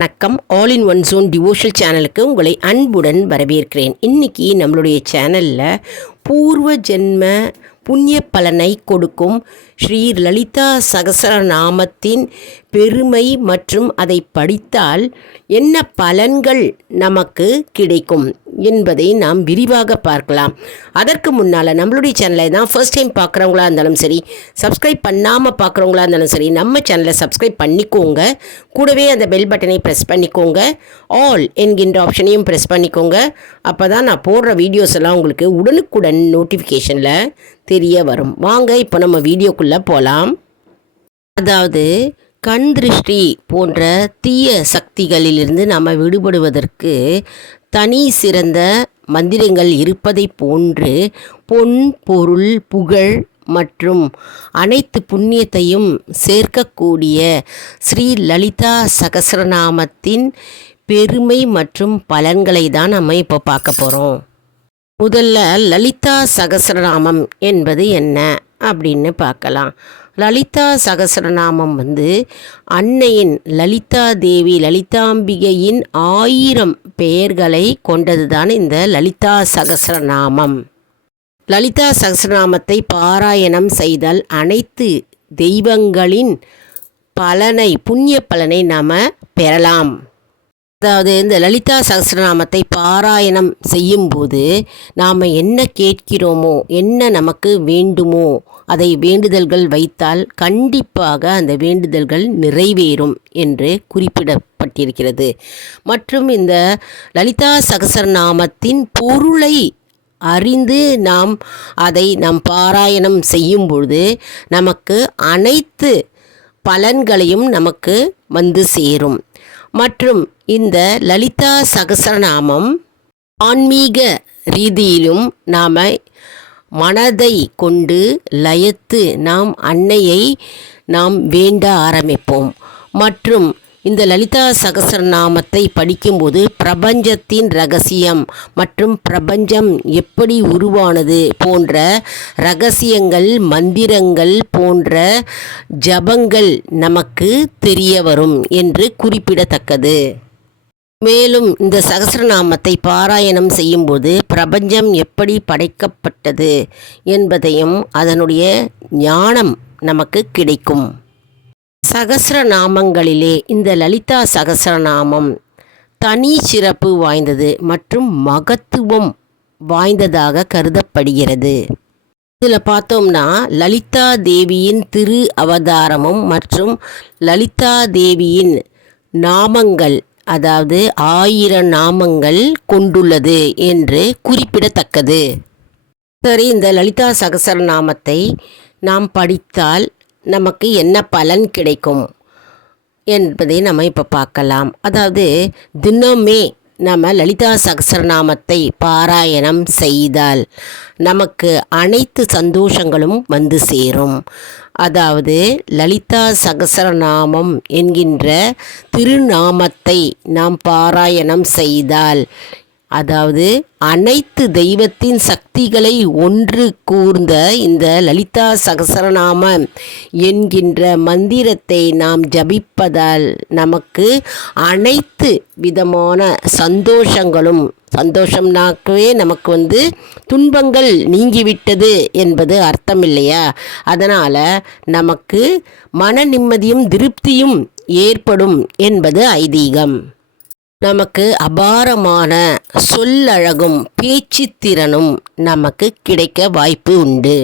வணக்கம். All in one zone devotional சேனலுக்கு உங்களை அன்புடன் வரவேற்கிறேன். இன்றைக்கி நம்மளுடைய சேனலில் பூர்வ ஜென்ம புண்ணிய பலனை கொடுக்கும் ஸ்ரீ லலிதா சகஸ்ரநாமத்தின் பெருமை மற்றும் அதை படித்தால் என்ன பலன்கள் நமக்கு கிடைக்கும் என்பதை நாம் விரிவாக பார்க்கலாம். அதற்கு முன்னால் நம்மளுடைய சேனலை தான் ஃபர்ஸ்ட் டைம் பார்க்குறவங்களா இருந்தாலும் சரி, சப்ஸ்கிரைப் பண்ணாமல் பார்க்குறவங்களா இருந்தாலும் சரி, நம்ம சேனலை சப்ஸ்கிரைப் பண்ணிக்கோங்க. கூடவே அந்த பெல் பட்டனை ப்ரெஸ் பண்ணிக்கோங்க. ஆல் என்கின்ற ஆப்ஷனையும் ப்ரெஸ் பண்ணிக்கோங்க. அப்போ தான் நான் போடுற வீடியோஸ் எல்லாம் உங்களுக்கு உடனுக்குடன் நோட்டிஃபிகேஷனில் தெரிய வரும். வாங்க இப்போ நம்ம வீடியோக்குள்ளே போகலாம். அதாவது கண் திருஷ்டி போன்ற தீய சக்திகளிலிருந்து நாம் விடுபடுவதற்கு தனி சிறந்த மந்திரங்கள் இருப்பதை போன்று பொன், பொருள், புகழ் மற்றும் அனைத்து புண்ணியத்தையும் சேர்க்கக்கூடிய ஸ்ரீ லலிதா சகஸ்ரநாமத்தின் பெருமை மற்றும் பலன்களை தான் நம்ம இப்போ பார்க்க போகிறோம். முதல்ல லலிதா சகஸ்ரநாமம் என்பது என்ன அப்படின்னு பார்க்கலாம். லலிதா சகஸ்ரநாமம் அன்னையின் லலிதா தேவி லலிதாம்பிகையின் 1000 பெயர்களை கொண்டது தான் இந்த லலிதா சகஸ்ரநாமம். லலிதா சகஸ்ரநாமத்தை பாராயணம் செய்தால் அனைத்து தெய்வங்களின் பலனை, புண்ணிய பலனை நாம் பெறலாம். அதாவது இந்த லலிதா சகஸ்ரநாமத்தை பாராயணம் செய்யும்போது நாம் என்ன கேட்கிறோமோ, என்ன நமக்கு வேண்டுமோ அதை வேண்டுதல்கள் வைத்தால் கண்டிப்பாக அந்த வேண்டுதல்கள் நிறைவேறும் என்று குறிப்பிடப்பட்டிருக்கிறது. மற்றும் இந்த லலிதா சகஸ்ரநாமத்தின் பொருளை அறிந்து அதை நாம் பாராயணம் செய்யும் பொழுது நமக்கு அனைத்து பலன்களையும் நமக்கு சேரும். மற்றும் இந்த லலிதா சகஸ்ரநாமம் ஆன்மீக ரீதியிலும் நாம் மனதை கொண்டு லயத்து அன்னையை வேண்ட ஆரம்பிப்போம். மற்றும் இந்த லலிதா சகஸ்ரநாமத்தை படிக்கும்போது பிரபஞ்சத்தின் ரகசியம் மற்றும் பிரபஞ்சம் எப்படி உருவானது போன்ற ரகசியங்கள், மந்திரங்கள் போன்ற ஜபங்கள் நமக்கு தெரிய வரும் என்று குறிப்பிடத்தக்கது. மேலும் இந்த சகஸ்ரநாமத்தை பாராயணம் செய்யும்போது பிரபஞ்சம் எப்படி படைக்கப்பட்டது என்பதையும் அதனுடைய ஞானம் நமக்கு கிடைக்கும். சகஸ்ரநாமங்களிலே இந்த லலிதா சகஸ்ரநாமம் தனி சிறப்பு வாய்ந்தது மற்றும் மகத்துவம் வாய்ந்ததாக கருதப்படுகிறது. இதில் பார்த்தோம்னா லலிதா தேவியின் திரு அவதாரமும் மற்றும் லலிதா தேவியின் நாமங்கள், அதாவது 1000 நாமங்கள் கொண்டுள்ளது என்று குறிப்பிடத்தக்கது. சரி, இந்த லலிதா சகஸ்ரநாமத்தை நாம் படித்தால் நமக்கு என்ன பலன் கிடைக்கும் என்பதை நம்ம இப்போ பார்க்கலாம். அதாவது தினமே நம்ம லலிதா சகஸ்ரநாமத்தை பாராயணம் செய்தால் நமக்கு அனைத்து சந்தோஷங்களும் சேரும். அதாவது லலிதா சகஸ்ரநாமம் என்கின்ற திருநாமத்தை நாம் பாராயணம் செய்தால், அதாவது அனைத்து தெய்வத்தின் சக்திகளை ஒன்று கூர்ந்த இந்த லலிதா சகஸ்ரநாமம் என்கின்ற மந்திரத்தை நாம் ஜபிப்பதால் நமக்கு அனைத்து விதமான சந்தோஷம்னாக்கவே நமக்கு துன்பங்கள் நீங்கிவிட்டது என்பது அர்த்தம் இல்லையா? அதனால் நமக்கு மன நிம்மதியும் திருப்தியும் ஏற்படும் என்பது ஐதீகம். நமக்கு அபாரமான சொல்லழகும் பேச்சுத்திறனும் நமக்கு கிடைக்க வாய்ப்பு உண்டு.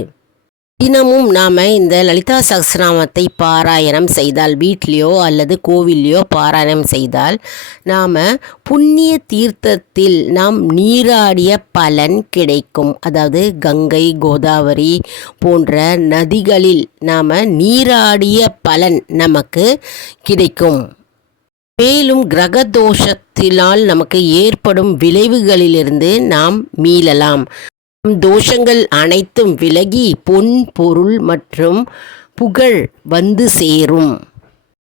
தினமும் நாம் இந்த லலிதா சகஸ்ரநாமத்தை பாராயணம் செய்தால், வீட்லேயோ அல்லது கோவில்லையோ பாராயணம் செய்தால் நாம் புண்ணிய தீர்த்தத்தில் நீராடிய பலன் கிடைக்கும். அதாவது கங்கை, கோதாவரி போன்ற நதிகளில் நீராடிய பலன் நமக்கு கிடைக்கும். மேலும் கிரக தோஷத்தினால் நமக்கு ஏற்படும் விளைவுகளிலிருந்து நாம் மீளலாம். தோஷங்கள் அனைத்தும் விலகி பொன், பொருள் மற்றும் புகழ் சேரும்.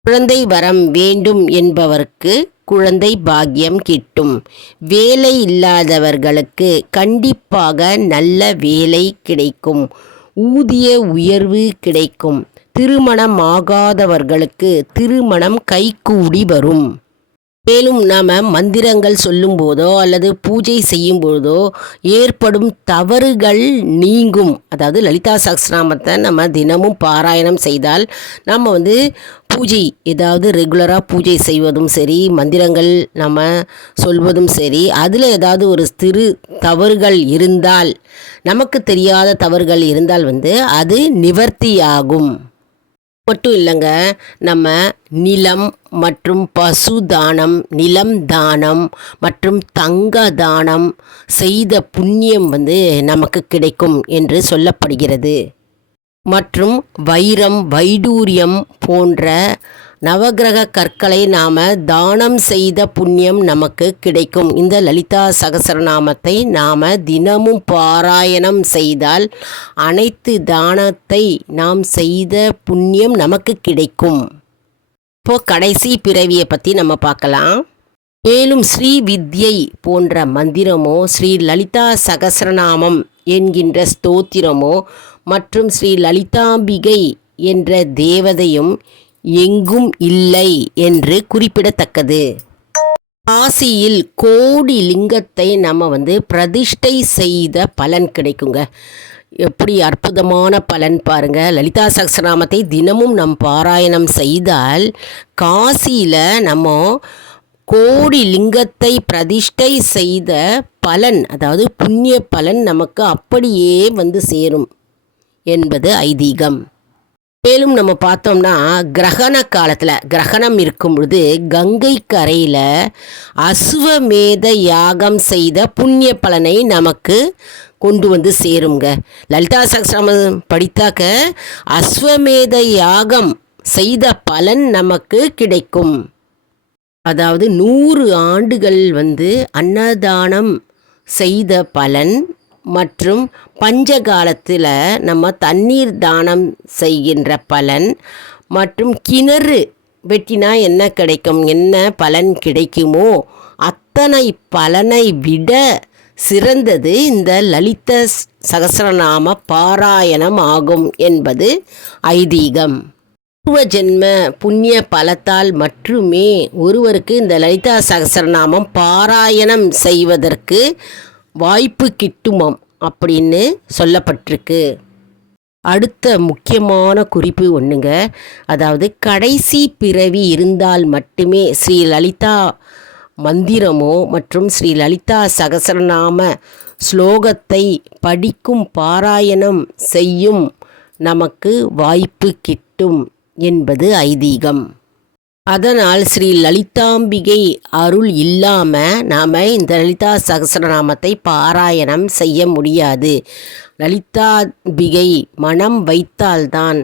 குழந்தை வரம் வேண்டும் என்பவருக்கு குழந்தை பாக்கியம் கிட்டும். வேலை இல்லாதவர்களுக்கு கண்டிப்பாக நல்ல வேலை கிடைக்கும். ஊதிய உயர்வு கிடைக்கும். திருமணமாகாதவர்களுக்கு திருமணம் கைகூடி வரும். மேலும் நாம் மந்திரங்கள் சொல்லும்போதோ அல்லது பூஜை செய்யும் போதோ ஏற்படும் தவறுகள் நீங்கும். அதாவது லலிதா சகஸ்ரநாமத்தை நம்ம தினமும் பாராயணம் செய்தால் நம்ம பூஜை ஏதாவது ரெகுலராக பூஜை செய்வதும் சரி, மந்திரங்கள் நம்ம சொல்வதும் சரி, அதில் ஏதாவது ஒரு சிறு தவறுகள் இருந்தால், நமக்கு தெரியாத தவறுகள் இருந்தால் அது நிவர்த்தியாகும். மட்டும் இல்லைங்க, நம்ம நிலம் மற்றும் பசு தானம், நிலம் தானம் மற்றும் தங்க தானம் செய்த புண்ணியம் நமக்கு கிடைக்கும் என்று சொல்லப்படுகிறது. மற்றும் வைரம், வைடூரியம் போன்ற நவக்கிரக கற்களை நாம் தானம் செய்த புண்ணியம் நமக்கு கிடைக்கும். இந்த லலிதா சகஸ்ரநாமத்தை நாம் தினமும் பாராயணம் செய்தால் அனைத்து தானத்தை நாம் செய்த புண்ணியம் நமக்கு கிடைக்கும். இப்போது கடைசி பிறவியை பற்றி நம்ம பார்க்கலாம். மேலும் ஸ்ரீ வித்யை போன்ற மந்திரமோ, ஸ்ரீ லலிதா சகஸ்ரநாமம் என்கின்ற ஸ்தோத்திரமோ மற்றும் ஸ்ரீ லலிதாம்பிகை என்ற தேவதையும் எங்கும் இல்லை என்று குறிப்பிடத்தக்கது. காசியில் கோடி லிங்கத்தை நம்ம பிரதிஷ்டை செய்த பலன் கிடைக்குங்க. எப்படி அற்புதமான பலன் பாருங்க. லலிதா சகஸ்ரநாமத்தை தினமும் நம் பாராயணம் செய்தால் காசியில் நம்ம கோடி லிங்கத்தை பிரதிஷ்டை செய்த பலன், அதாவது புண்ணிய பலன் நமக்கு அப்படியே சேரும் என்பது ஐதீகம். மேலும் நம்ம பார்த்தோம்னா கிரகண காலத்தில், கிரகணம் இருக்கும் பொழுது கங்கை கரையில் அஸ்வமேத யாகம் செய்த புண்ணிய பலனை நமக்கு கொண்டு சேருங்க. லலிதா சகஸ்ரநாமம் படித்தாக்க அஸ்வமேத யாகம் செய்த பலன் நமக்கு கிடைக்கும். அதாவது 100 ஆண்டுகள் அன்னதானம் செய்த பலன் மற்றும் பஞ்சகாலத்தில் நம்ம தண்ணீர் தானம் செய்கின்ற பலன் மற்றும் கிணறு வெட்டினா என்ன கிடைக்கும், என்ன பலன் கிடைக்குமோ அத்தனை பலனை விட சிறந்தது இந்த லலித சகஸ்ரநாம பாராயணம் ஆகும் என்பது ஐதீகம். பூர்வ ஜென்ம புண்ணிய பலத்தால் மட்டுமே ஒருவருக்கு இந்த லலிதா சகஸ்ரநாமம் பாராயணம் செய்வதற்கு வாய்ப்பு கிட்டுமாம் அப்படின்னு சொல்லப்பட்டிருக்கு. அடுத்த முக்கியமான குறிப்பு ஒன்றுங்க, அதாவது கடைசி பிறவி இருந்தால் மட்டுமே ஸ்ரீ லலிதா மந்திரமோ மற்றும் ஸ்ரீ லலிதா சகஸ்ரநாம ஸ்லோகத்தை படிக்கும் பாராயணம் செய்யும் நமக்கு வாய்ப்பு கிட்டும் என்பது ஐதீகம். அதனால் ஸ்ரீ லலிதாம்பிகை அருள் இல்லாமல் நாம் இந்த லலிதா சகஸ்ரநாமத்தை பாராயணம் செய்ய முடியாது. லலிதாம்பிகை மனம் வைத்தால்தான்,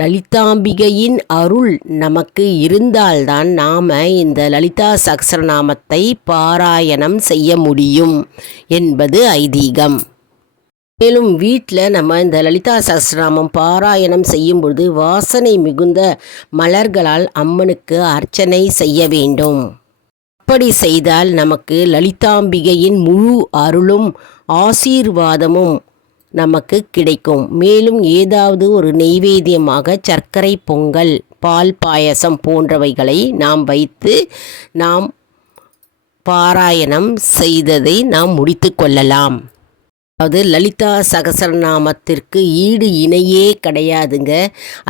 லலிதாம்பிகையின் அருள் நமக்கு இருந்தால்தான் நாம் இந்த லலிதா சகஸ்ரநாமத்தை பாராயணம் செய்ய முடியும் என்பது ஐதீகம். மேலும் வீட்டில் நம்ம இந்த லலிதா சகஸ்ரநாமம் பாராயணம் செய்யும் பொழுது வாசனை மிகுந்த மலர்களால் அம்மனுக்கு அர்ச்சனை செய்ய வேண்டும். அப்படி செய்தால் நமக்கு லலிதாம்பிகையின் முழு அருளும் ஆசீர்வாதமும் நமக்கு கிடைக்கும். மேலும் ஏதாவது ஒரு நெய்வேத்தியமாக சர்க்கரை பொங்கல், பால் பாயசம் போன்றவைகளை நாம் வைத்து நாம் பாராயணம் செய்ததை நாம் முடித்து கொள்ளலாம். அதாவது லலிதா சகஸ்ரநாமத்திற்கு ஈடு இணையே கிடையாதுங்க.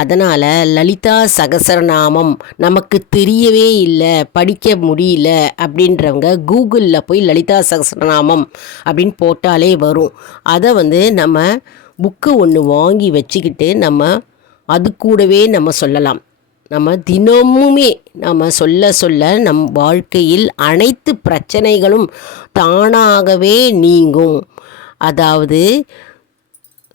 அதனால் லலிதா சகஸ்ரநாமம் நமக்கு தெரியவே இல்லை, படிக்க முடியல அப்படின்றவங்க கூகுளில் போய் லலிதா சகஸ்ரநாமம் அப்படின்னு போட்டாலே வரும். அதை நம்ம புக்கு ஒன்று வாங்கி வச்சுக்கிட்டு நம்ம அது கூடவே நம்ம சொல்லலாம். நம்ம தினமுமே நம்ம சொல்ல நம் வாழ்க்கையில் அனைத்து பிரச்சனைகளும் தானாகவே நீங்கும். அதாவது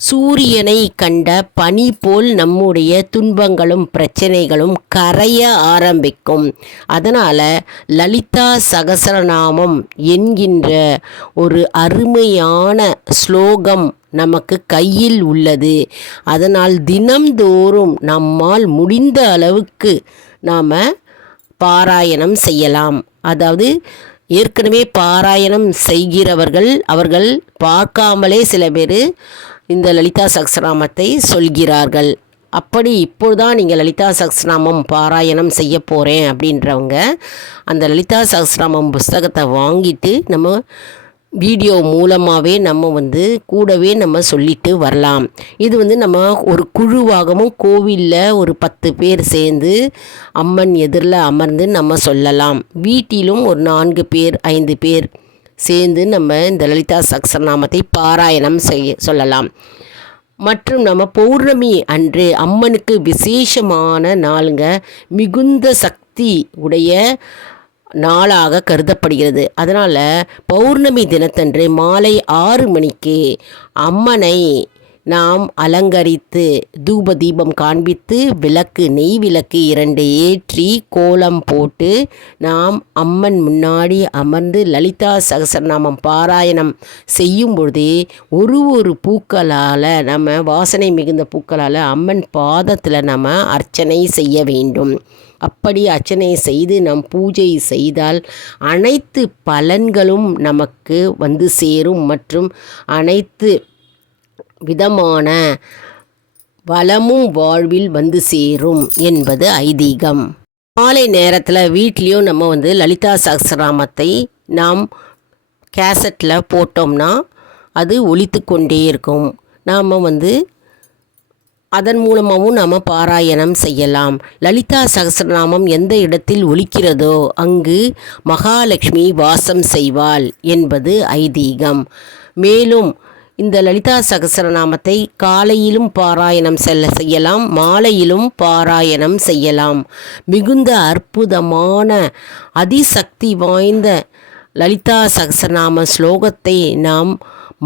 சூரியனை கண்ட பனி போல் நம்முடைய துன்பங்களும் பிரச்சனைகளும் கரைய ஆரம்பிக்கும். அதனால் லலிதா சகஸ்ரநாமம் என்கின்ற ஒரு அருமையான ஸ்லோகம் நமக்கு கையில் உள்ளது. அதனால் தினம்தோறும் நம்மால் முடிந்த அளவுக்கு நாம் பாராயணம் செய்யலாம். அதாவது ஏற்கனவே பாராயணம் செய்கிறவர்கள் அவர்கள் பார்க்காமலே சில பேர் இந்த லலிதா சகஸ்ரநாமத்தை சொல்கிறார்கள். அப்படி இப்பொழுதுதான் நீங்கள் லலிதா சகஸ்ரநாமம் பாராயணம் செய்ய போகிறேன் அப்படின்றவங்க அந்த லலிதா சகஸ்ரநாமம் புஸ்தகத்தை வாங்கிட்டு நம்ம வீடியோ மூலமாகவே நம்ம கூடவே நம்ம சொல்லிட்டு வரலாம். இது நம்ம ஒரு குழுவாகவும் கோவிலில் ஒரு 10 பேர் சேர்ந்து அம்மன் எதிரில் அமர்ந்து நம்ம சொல்லலாம். வீட்டிலும் ஒரு 4 பேர் 5 பேர் சேர்ந்து நம்ம இந்த லலிதா சகஸ்ரநாமத்தை பாராயணம் சொல்லலாம். மற்றும் நம்ம பௌர்ணமி அன்று அம்மனுக்கு விசேஷமான நாளுங்க, மிகுந்த சக்தி உடைய நாளாக கருதப்படுகிறது. அதனால் பௌர்ணமி தினத்தன்று மாலை 6 மணிக்கு அம்மனை நாம் அலங்கரித்து தூப தீபம் காண்பித்து நெய் விளக்கு 2 ஏற்றி கோலம் போட்டு நாம் அம்மன் முன்னாடி அமர்ந்து லலிதா சகஸ்ரநாமம் பாராயணம் செய்யும் பொழுதே ஒரு பூக்களால் நம்ம வாசனை மிகுந்த பூக்களால் அம்மன் பாதத்தில் நம்ம அர்ச்சனை செய்ய வேண்டும். அப்படி அர்ச்சனை செய்து நம் பூஜை செய்தால் அனைத்து பலன்களும் நமக்கு சேரும் மற்றும் அனைத்து விதமான வளமும் வாழ்வில் சேரும் என்பது ஐதீகம். மாலை நேரத்தில் வீட்லேயும் நம்ம லலிதா சகஸ்ரநாமத்தை நாம் கேசட்டில் போட்டோம்னா அது ஒலித்து கொண்டே இருக்கும். நாம் அதன் மூலமாகவும் நாம் பாராயணம் செய்யலாம். லலிதா சகஸ்ரநாமம் எந்த இடத்தில் ஒலிக்கிறதோ அங்கு மகாலட்சுமி வாசம் செய்வாள் என்பது ஐதீகம். மேலும் இந்த லலிதா சகஸ்ரநாமத்தை காலையிலும் பாராயணம் செய்யலாம், மாலையிலும் பாராயணம் செய்யலாம். மிகுந்த அற்புதமான அதிசக்தி வாய்ந்த லலிதா சகஸ்ரநாம ஸ்லோகத்தை நாம்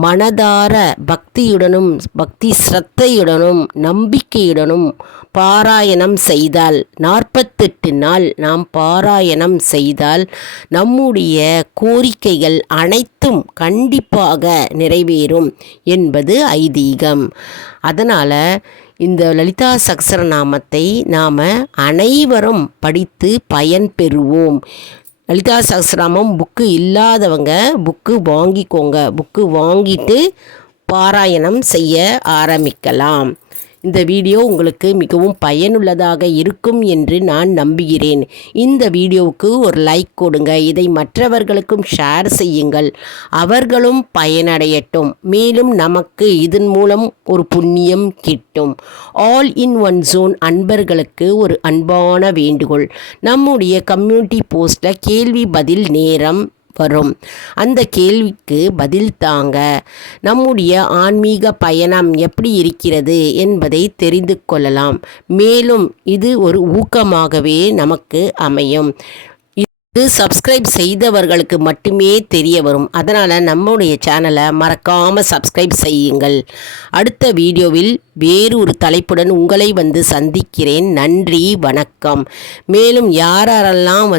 மனதார பக்தியுடனும் பக்தி ஸ்ரத்தையுடனும் நம்பிக்கையுடனும் பாராயணம் செய்தால் 48 நாள் நாம் பாராயணம் செய்தால் நம்முடைய கோரிக்கைகள் அனைத்தும் கண்டிப்பாக நிறைவேறும் என்பது ஐதீகம். அதனால் இந்த லலிதா சகஸ்ரநாமத்தை நாம் அனைவரும் படித்து பயன்பெறுவோம். லலிதா சகஸ்ரநாமம் புக்கு இல்லாதவங்க புக்கு வாங்கிக்கோங்க. புக்கு வாங்கிட்டு பாராயணம் செய்ய ஆரம்பிக்கலாம். இந்த வீடியோ உங்களுக்கு மிகவும் பயனுள்ளதாக இருக்கும் என்று நான் நம்புகிறேன். இந்த வீடியோவுக்கு ஒரு லைக் கொடுங்க. இதை மற்றவர்களுக்கும் ஷேர் செய்யுங்கள், அவர்களும் பயனடையட்டும். மேலும் நமக்கு இதன் மூலம் ஒரு புண்ணியம் கிட்டும். ஆல் இன் ஒன் ஜோன் அன்பர்களுக்கு ஒரு அன்பான வேண்டுகோள். நம்முடைய கம்யூனிட்டி போஸ்ட்டில் கேள்வி பதில் நேரம் வரும். அந்த கேள்விக்கு பதில் தாங்க. நம்முடைய ஆன்மீக பயணம் எப்படி இருக்கிறது என்பதை தெரிந்து கொள்ளலாம். மேலும் இது ஒரு ஊக்கமாகவே நமக்கு அமையும். இது சப்ஸ்கிரைப் செய்தவர்களுக்கு மட்டுமே தெரிய வரும். அதனால் நம்முடைய சேனலை மறக்காமல் சப்ஸ்கிரைப் செய்யுங்கள். அடுத்த வீடியோவில் வேறு ஒரு தலைப்புடன் உங்களை சந்திக்கிறேன். நன்றி, வணக்கம். மேலும் யாரெல்லாம்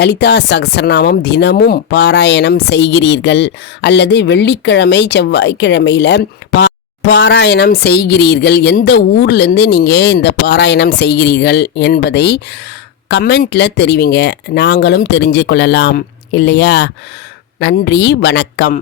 லலிதா சகஸ்ரநாமம் தினமும் பாராயணம் செய்கிறீர்கள் அல்லது வெள்ளிக்கிழமை செவ்வாய்க்கிழமையில் பாராயணம் செய்கிறீர்கள், எந்த ஊர்லேருந்து நீங்கள் இந்த பாராயணம் செய்கிறீர்கள் என்பதை கமெண்ட்டில் தெரிவிங்க. நாங்களும் தெரிஞ்சு கொள்ளலாம் இல்லையா? நன்றி, வணக்கம்.